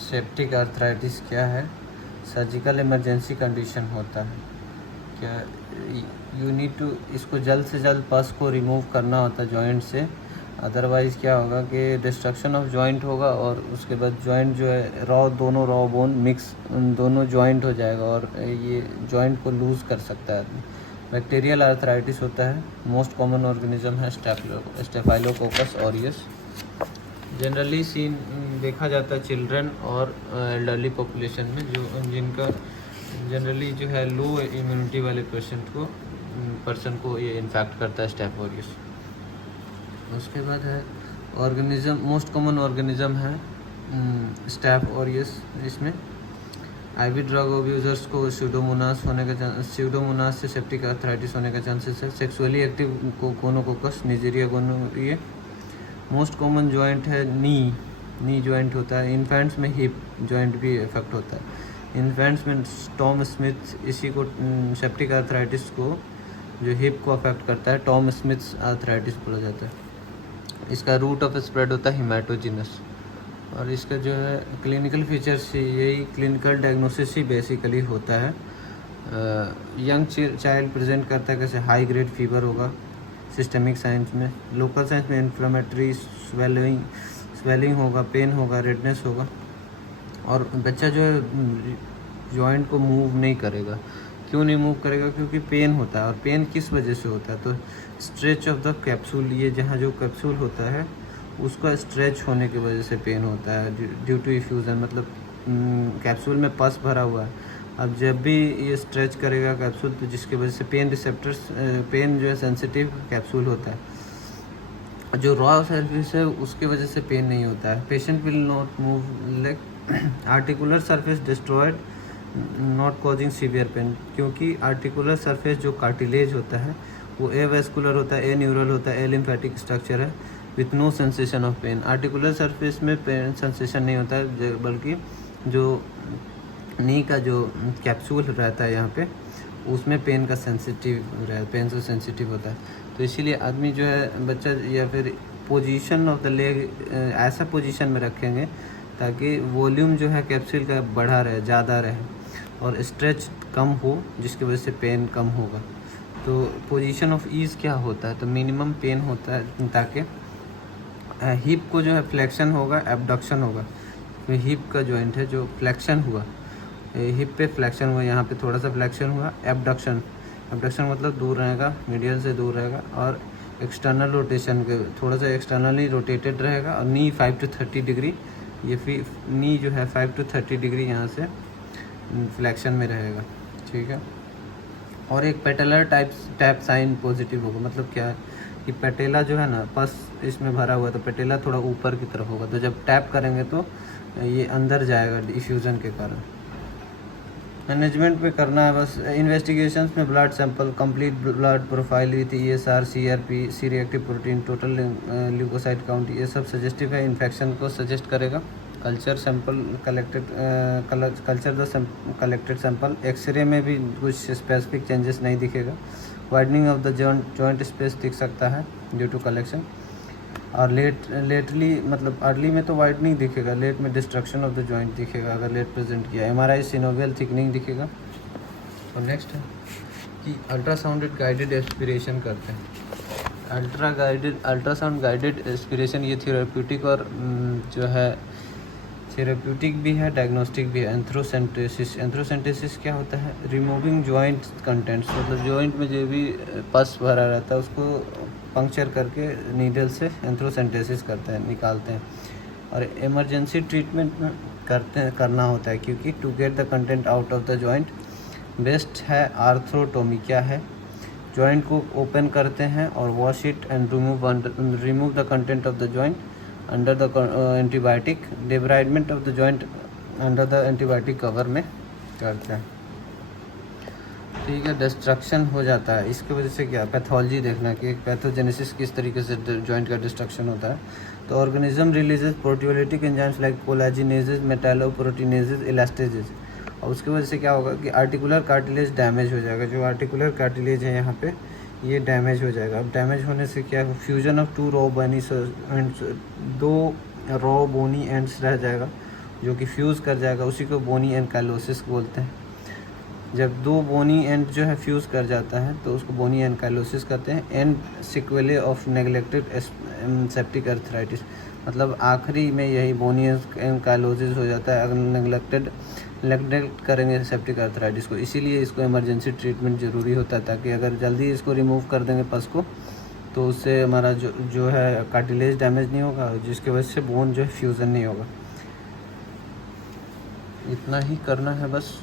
Septic arthritis क्या है? Surgical emergency condition होता है क्या? यू नीड टू इसको जल्द से जल्द पस को रिमूव करना होता है जॉइंट से, अदरवाइज़ क्या होगा कि डिस्ट्रक्शन ऑफ जॉइंट होगा और उसके बाद जॉइंट जो है दोनों रॉ बोन मिक्स दोनों जॉइंट हो जाएगा और ये जॉइंट को लूज़ कर सकता है आदमी। बैक्टीरियल आर्थराइटिस होता है। मोस्ट कॉमन ऑर्गेनिज्म है स्टेफाइलोकोकस ऑरियस। जनरली सीन देखा जाता है चिल्ड्रन और एल्डरली पॉपुलेशन में, जो जिनका जनरली जो है लो इम्यूनिटी वाले पर्सन को ये इन्फेक्ट करता है स्टेफ ऑरियस। उसके बाद है ऑर्गेनिज्म, मोस्ट कॉमन ऑर्गेनिज्म है स्टेफ ऑरियस। इसमें आईवी ड्रग अब्यूजर्स को स्यूडोमोनास से सेप्टिक आर्थराइटिस होने का चांसेस है। Sexually active gonococcus neisseria gonorrhoea. Most common joint है नी जॉइंट होता है। इन्फेंट्स में हिप जॉइंट भी इफेक्ट होता है। इन्फेंट्स में टॉम स्मिथ, इसी को सेप्टिक आर्थराइटिस को जो हिप को अफेक्ट करता है टॉम स्मिथ आर्थराइटिस बोला जाता है। इसका रूट ऑफ स्प्रेड होता है हिमेटोजिनस। और इसका जो है क्लिनिकल फीचर्स यही क्लिनिकल डायग्नोसिस ही बेसिकली होता है। यंग चाइल्ड प्रेजेंट करता है कैसे? हाई ग्रेड फीवर होगा सिस्टमिक साइंस में। लोकल साइंस में इन्फ्लेमेटरी स्वेलिंग होगा, पेन होगा, रेडनेस होगा। और बच्चा जो है जॉइंट को मूव नहीं करेगा। क्यों नहीं मूव करेगा? क्योंकि पेन होता है। और पेन किस वजह से होता है? तो स्ट्रेच ऑफ द कैप्सूल, ये जहाँ जो कैप्सूल होता है उसका स्ट्रेच होने की वजह से पेन होता है ड्यू टू इफ्यूज़न। मतलब कैप्सूल में पस भरा हुआ है, अब जब भी ये स्ट्रेच करेगा कैप्सूल तो जिसकी वजह से पेन रिसेप्टर्स, पेन जो है सेंसिटिव कैप्सूल होता है। जो रॉ सरफेस है उसकी वजह से पेन नहीं होता है। Patient will not move like articular surface destroyed not causing severe pain, क्योंकि आर्टिकुलर सरफेस जो कार्टिलेज होता है वो ए वेस्कुलर होता है, ए न्यूरल होता है, ए लिम्फेटिक स्ट्रक्चर है with no sensation of pain. Articular surface में पेन सेंसेशन नहीं होता है, बल्कि जो नी का जो कैप्सूल रहता है यहाँ पे उसमें पेन का पेन से सेंसिटिव होता है। तो इसीलिए आदमी जो है बच्चा या फिर पोजीशन ऑफ द लेग ऐसा पोजीशन में रखेंगे ताकि वॉल्यूम जो है कैप्सूल का बढ़ा रहे, ज़्यादा रहे और स्ट्रेच कम हो, जिसकी वजह से पेन कम होगा। तो पोजीशन ऑफ ईज़ क्या होता है? तो मिनिमम पेन होता है ताकि हिप को जो है फ्लेक्शन होगा, एबडक्शन होगा। तो हिप का जॉइंट है जो फ्लेक्शन हुआ, हिप पे फ्लेक्शन हुआ, यहाँ पे थोड़ा सा फ्लेक्शन हुआ। एबडक्शन मतलब दूर रहेगा, मीडियल से दूर रहेगा। और एक्सटर्नल रोटेशन के थोड़ा सा एक्सटर्नली रोटेटेड रहेगा। और नी 5 to 30 डिग्री, ये नी जो है 5 to 30 डिग्री यहाँ से फ्लेक्शन में रहेगा, ठीक है। और एक पेटेलर टैप साइन पॉजिटिव होगा। मतलब क्या है कि पेटेला जो है ना, पस इसमें भरा हुआ है तो पेटेला थोड़ा ऊपर की तरफ होगा, तो जब टैप करेंगे तो ये अंदर जाएगा डिफ्यूज़न के कारण। मैनेजमेंट में करना है बस इन्वेस्टिगेशंस में blood sample, complete blood profile with ESR, CRP, C reactive protein, total leucocyte count, ये सब सजेस्टिव है, इन्फेक्शन को सजेस्ट करेगा। Culture sample collected sample, X ray में भी कुछ स्पेसिफिक चेंजेस नहीं दिखेगा। Widening of the joint space दिख सकता है ड्यू टू कलेक्शन। और लेटली मतलब अर्ली में तो वाइडनिंग दिखेगा, लेट में डिस्ट्रक्शन ऑफ द जॉइंट दिखेगा अगर लेट प्रेजेंट किया। MRI सिनोवियल थिकनिंग दिखेगा। और नेक्स्ट है कि अल्ट्रासाउंडेड गाइडेड एस्पिरेशन करते हैं। अल्ट्रासाउंड गाइडेड एस्पिरेशन ये थेरेप्यूटिक और जो है थेरेप्यूटिक भी है, डायग्नोस्टिक भी है। एंथ्रोसेंटेसिस क्या होता है? रिमूविंग जॉइंट कंटेंट्स, मतलब जॉइंट में जो भी पस भरा रहता है उसको पंक्चर करके नीडल से एंथ्रोसेंटेसिस करते हैं, निकालते हैं। और इमरजेंसी ट्रीटमेंट में करना होता है, क्योंकि to get the content out of the joint best है आर्थ्रोटोमी। क्या है? जॉइंट को ओपन करते हैं और wash it and remove the content of the joint under the antibiotic. Debridement of the joint under the antibiotic cover में करते हैं, ठीक है। डिस्ट्रक्शन हो जाता है, इसकी वजह से क्या पैथोलॉजी देखना कि पैथोजेनेसिस किस तरीके से जॉइंट का डिस्ट्रक्शन होता है। तो organism releases proteolytic enzymes like collagenases, metalloproteinases, elastases. और उसकी वजह से क्या होगा कि आर्टिकुलर कार्टिलेज डैमेज हो जाएगा। जो आर्टिकुलर कार्टिलेज है यहाँ पे ये डैमेज हो जाएगा। अब डैमेज होने से क्या है? Fusion of 2 raw bony ends, 2 raw bony ends रह जाएगा जो कि फ्यूज़ कर जाएगा, उसी को बोनी एनकाइलोसिस बोलते हैं। जब दो बोनी एंड जो है फ्यूज़ कर जाता है तो उसको बोनी एनकाइलोसिस कहते हैं। And sequelae of neglected septic arthritis, मतलब आखिरी में यही बोनी एनकाइलोसिस हो जाता है अगर नेग्लेक्ट करेंगे सेप्टिक अर्थराइटिस को। इसीलिए इसको इमरजेंसी ट्रीटमेंट ज़रूरी होता है, ताकि अगर जल्दी इसको रिमूव कर देंगे पस को तो उससे हमारा जो है कार्टिलेज डैमेज नहीं होगा, जिसकी वजह से बोन जो है फ्यूज़न नहीं होगा। इतना ही करना है बस।